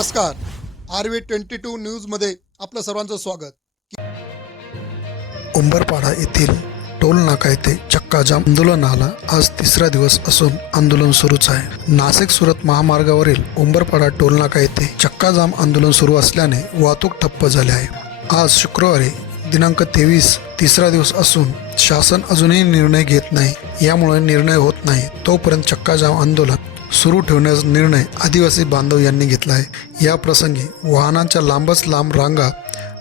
नमस्कार. R V twenty two न्यूजमध्ये आपलं सर्वांचं स्वागत. उंबरपाडा येथील टोल नाका येथे चक्काजाम आंदोलनाला आज तिसरा दिवस असून आंदोलन सुरूच आहे. नाशिक सुरत महामार्गावरील उंबरपाडा टोल नाका येथे चक्काजाम आंदोलन सुरू असल्याने वाहतूक ठप्प झाली आहे. आज शुक्रवारी दिनांक तेवीस तिसरा दिवस असून शासन अजूनही निर्णय घेत नाही. यामुळे निर्णय होत नाही. तोपर्यंत चक्काजाम आंदोलन सुरू ठेवण्याचा निर्णय आदिवासी बांधव यांनी घेतला आहे. या प्रसंगी वाहनांच्या लांबच लांब रांगा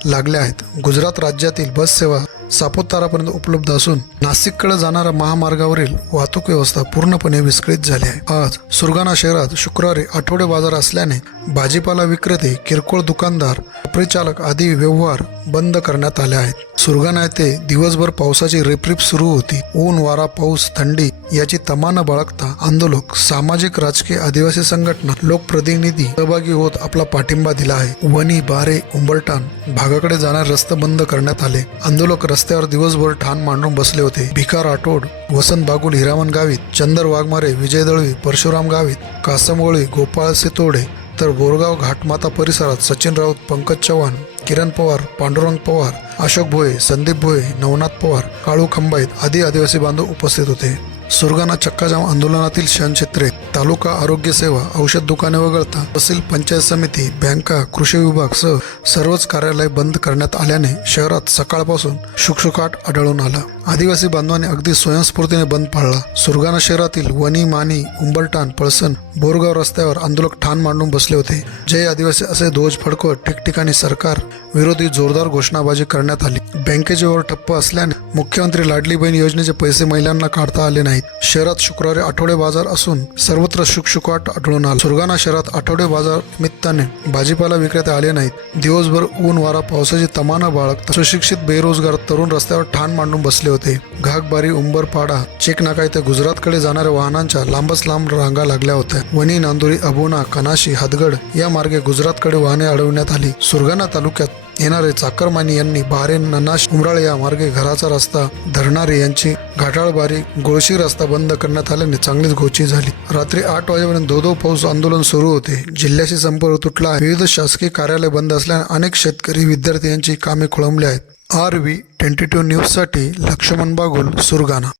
लागल्या आहेत. गुजरात राज्यातील बस सेवा सापुतारापर्यंत उपलब्ध असून नाशिककडे जाणाऱ्या महामार्गावरील वाहतूक व्यवस्था पूर्णपणे विस्कळीत झाली आहे. आज सुरगाणा शहरात शुक्रवारी आठवडे बाजार असल्याने भाजीपाला विक्रेते किरकोळ दुकानदार परिचालक आदी व्यवहार बंद करण्यात आले आहेत. सुरगाणा येथे दिवसभर पावसाची रिपरिप सुरू होती. ऊन वारा पाऊस थंडी याची तमान बाळगता आंदोलक सामाजिक राजकीय आदिवासी संघटना लोकप्रतिनिधी सहभागी होत आपला पाठिंबा दिला आहे. वणी बारे उंबरठाण भागाकडे जाणारे रस्ते बंद करण्यात आले. आंदोलक रस्त्यावर दिवसभर ठाण मांडून बसले होते. भिकार आठोड वसंत बागुल हिरामन गावित चंदर वाघमारे विजय दळवी परशुराम गावित कासमगोळी गोपाळ सितोडे तर बोरगाव घाटमाता परिसरात सचिन राऊत पंकज चव्हाण किरण पवार पांडुरंग पवार अशोक भोये संदीप भोये नवनाथ पवार काळू खंबाईत आदी आदिवासी बांधव उपस्थित होते. सुरगाणा चक्काजाम आंदोलनातील क्षणक्षेत्रे तालुका आरोग्य सेवा औषध दुकाने वगळता तहसील पंचायत समिती बँका कृषी विभाग सह सर्वच कार्यालय बंद करण्यात आल्याने शहरात सकाळपासून शुकशुकाट आढळून आला. आदिवासी बांधवांनी अगदी स्वयंस्फूर्तीने बंद पाळला. सुरगाणा शहरातील वणी मानी उंबलटान पळसण बोरगाव रस्त्यावर आंदोलक ठाण मांडून बसले होते. जय आदिवासी असे ध्वज फडकवत ठिकठिकाणी सरकार विरोधी जोरदार घोषणाबाजी करण्यात आली. बँकेचे व्यवहार ठप्प असल्याने मुख्यमंत्री लाडली बहीण योजनेचे पैसे महिलांना काढता आले नाही. नाहीत शहरात शुक्रवारी आठवडे बाजार असून सर्वत्र शुकशुकाट आढळून आला. सुरगाणा शहरात आठवडे बाजार निमित्ताने भाजीपाला विक्रेते आले नाहीत. दिवसभर ऊन वारा पावसाची तमाना बाळगता सुशिक्षित बेरोजगार तरुण रस्त्यावर ठाण मांडून बसले होते. घागबारी उंबरपाडा चेकनाका इथे गुजरातकडे जाणाऱ्या वाहनांच्या लांबच लांब रांगा लागल्या होत्या. वणी नांदुरी अबोना कनाशी हदगड या मार्गे गुजरातकडे वाहने अडवण्यात आली. सुरगाणा तालुक्यात येणारे चाकरमानी यांनी बारे ननाश उमराळ या मार्गे घराचा रस्ता धरणारे यांची घाटाळबारी गोळशी रस्ता बंद करण्यात आल्याने चांगलीच गोची झाली. रात्री आठ वाजेपर्यंत धो पाऊस आंदोलन सुरू होते. जिल्ह्याशी संपर्क तुटला. विविध शासकीय कार्यालय बंद असल्याने अनेक शेतकरी विद्यार्थी यांची कामे खोळंबली आहेत. आर व्ही ट्वेंटी टू न्यूजसाठी लक्ष्मण बागुल सुरगाणा.